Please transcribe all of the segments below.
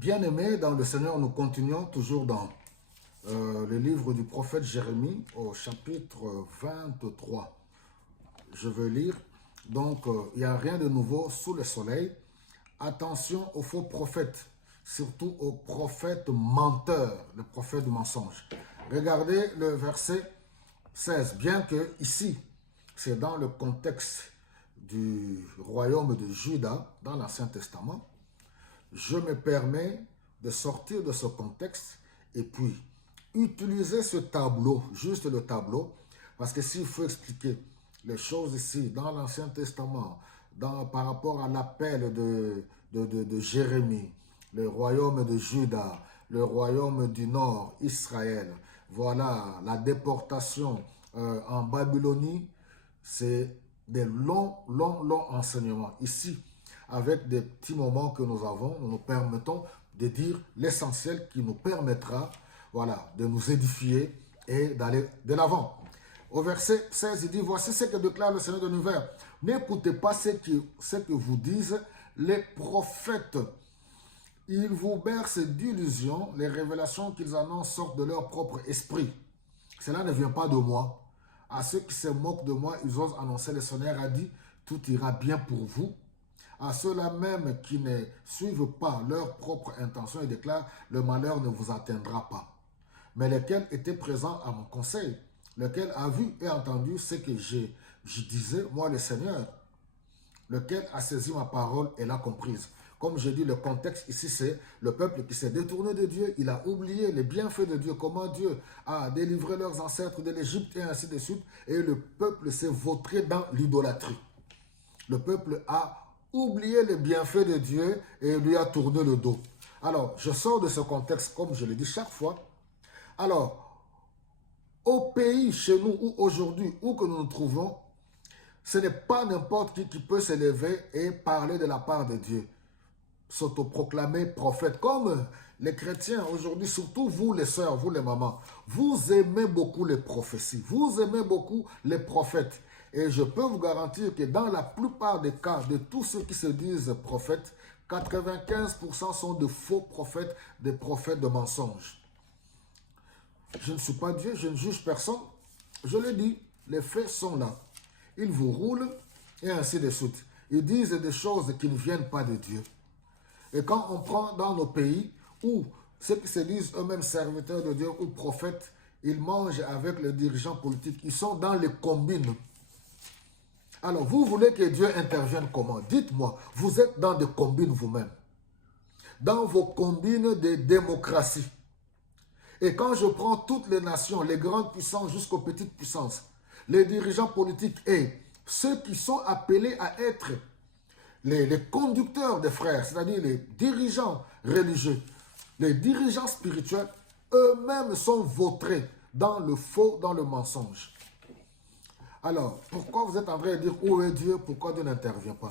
Bien-aimés dans le Seigneur, nous continuons toujours dans le livre du prophète Jérémie au chapitre 23. Je veux lire. Donc, il n'y a rien de nouveau sous le soleil. Attention aux faux prophètes, surtout aux prophètes menteurs, les prophètes du mensonge. Regardez le verset 16. Bien que ici, c'est dans le contexte du royaume de Juda, dans l'Ancien Testament, je me permets de sortir de ce contexte et puis utiliser ce tableau, juste le tableau, parce que s'il faut expliquer les choses ici, dans l'Ancien Testament, par rapport à l'appel de Jérémie, le royaume de Juda, le royaume du Nord, Israël, voilà, la déportation en Babylonie, c'est des longs enseignements. Ici, avec des petits moments que nous avons, nous nous permettons de dire l'essentiel qui nous permettra, voilà, de nous édifier et d'aller de l'avant. Au verset 16, il dit, voici ce que déclare le Seigneur de l'univers. N'écoutez pas ce que vous disent les prophètes. Ils vous bercent d'illusions, les révélations qu'ils annoncent sortent de leur propre esprit. Cela ne vient pas de moi. À ceux qui se moquent de moi, ils osent annoncer, le Seigneur a dit, tout ira bien pour vous. À ceux-là même qui ne suivent pas leur propre intention et déclarent, le malheur ne vous atteindra pas. Mais lequel était présent à mon conseil, lequel a vu et entendu ce que je disais, moi le Seigneur, lequel a saisi ma parole et l'a comprise. Comme je dis, le contexte ici, c'est le peuple qui s'est détourné de Dieu. Il a oublié les bienfaits de Dieu, comment Dieu a délivré leurs ancêtres de l'Égypte et ainsi de suite. Et le peuple s'est vautré dans l'idolâtrie. Le peuple a oublié les bienfaits de Dieu et lui a tourné le dos. Alors, je sors de ce contexte, comme je le dis chaque fois. Alors, au pays, chez nous, ou aujourd'hui, où que nous nous trouvons, ce n'est pas n'importe qui peut se lever et parler de la part de Dieu. S'autoproclamer prophète, comme les chrétiens aujourd'hui, surtout vous les sœurs, vous les mamans, vous aimez beaucoup les prophéties, vous aimez beaucoup les prophètes. Et je peux vous garantir que dans la plupart des cas de tous ceux qui se disent prophètes, 95% sont de faux prophètes, des prophètes de mensonges. Je ne suis pas Dieu, je ne juge personne. Je le dis, les faits sont là. Ils vous roulent et ainsi de suite. Ils disent des choses qui ne viennent pas de Dieu. Et quand on prend dans nos pays où ceux qui se disent eux-mêmes serviteurs de Dieu ou prophètes, ils mangent avec les dirigeants politiques, ils sont dans les combines. Alors, vous voulez que Dieu intervienne comment? Dites-moi, vous êtes dans des combines vous-même. Dans vos combines de démocratie. Et quand je prends toutes les nations, les grandes puissances jusqu'aux petites puissances, les dirigeants politiques et ceux qui sont appelés à être les conducteurs des frères, c'est-à-dire les dirigeants religieux, les dirigeants spirituels, eux-mêmes sont vautrés dans le faux, dans le mensonge. Alors, pourquoi vous êtes en train de dire où est Dieu, pourquoi Dieu n'intervient pas?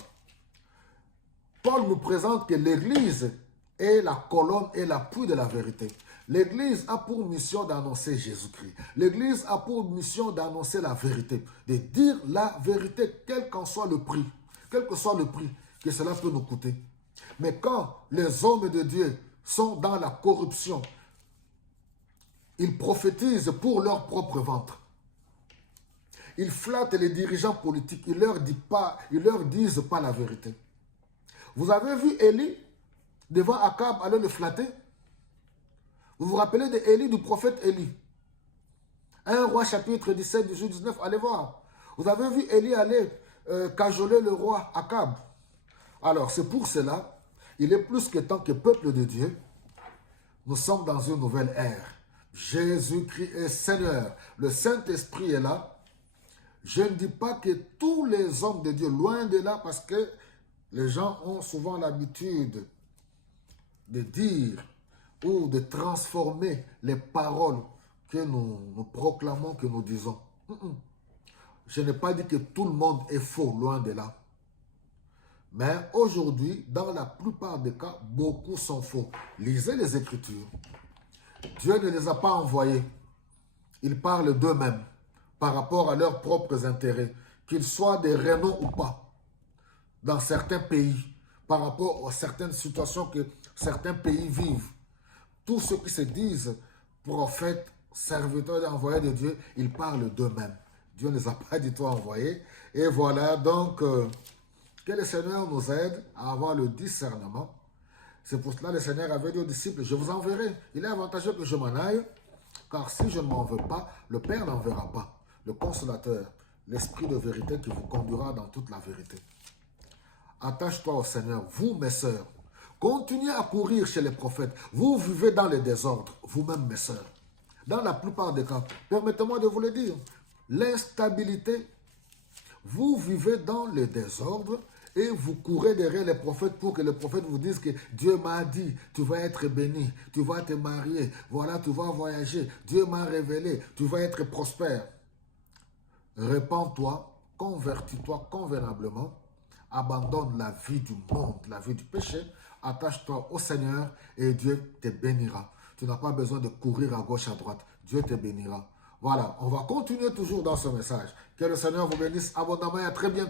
Paul nous présente que l'Église est la colonne et l'appui de la vérité. L'Église a pour mission d'annoncer Jésus-Christ. L'Église a pour mission d'annoncer la vérité, de dire la vérité, quel qu'en soit le prix. Quel que soit le prix que cela peut nous coûter. Mais quand les hommes de Dieu sont dans la corruption, ils prophétisent pour leur propre ventre. Ils flattent les dirigeants politiques, ils leur disent pas la vérité. Vous avez vu Élie devant Akab aller le flatter? Vous vous rappelez de Élie, du prophète Élie? 1 Roi chapitre 17, 18, 19, allez voir. Vous avez vu Élie aller cajoler le roi Akab. Alors, c'est pour cela, il est plus que temps que peuple de Dieu, nous sommes dans une nouvelle ère. Jésus-Christ est Seigneur. Le Saint-Esprit est là. Je ne dis pas que tous les hommes de Dieu, loin de là, parce que les gens ont souvent l'habitude de dire ou de transformer les paroles que nous proclamons, que nous disons. Je n'ai pas dit que tout le monde est faux, loin de là. Mais aujourd'hui, dans la plupart des cas, beaucoup sont faux. Lisez les Écritures. Dieu ne les a pas envoyés. Ils parlent d'eux-mêmes par rapport à leurs propres intérêts, qu'ils soient des renom ou pas, dans certains pays, par rapport à certaines situations que certains pays vivent. Tous ceux qui se disent prophètes, serviteurs et envoyés de Dieu, ils parlent d'eux-mêmes. Dieu ne les a pas du tout envoyés. Et voilà, donc, que le Seigneur nous aide à avoir le discernement. C'est pour cela que le Seigneur avait dit aux disciples, je vous enverrai. Il est avantageux que je m'en aille, car si je ne m'en veux pas, le Père n'enverra pas. Le consolateur, l'esprit de vérité qui vous conduira dans toute la vérité. Attache-toi au Seigneur, vous mes sœurs. Continuez à courir chez les prophètes. Vous vivez dans le désordre, vous-même mes sœurs. Dans la plupart des cas, permettez-moi de vous le dire, l'instabilité, vous vivez dans le désordre et vous courez derrière les prophètes pour que les prophètes vous disent que Dieu m'a dit, tu vas être béni, tu vas te marier, voilà, tu vas voyager, Dieu m'a révélé, tu vas être prospère. Répands-toi, convertis-toi convenablement, abandonne la vie du monde, la vie du péché, attache-toi au Seigneur et Dieu te bénira. Tu n'as pas besoin de courir à gauche, à droite. Dieu te bénira. Voilà, on va continuer toujours dans ce message. Que le Seigneur vous bénisse abondamment et à très bientôt.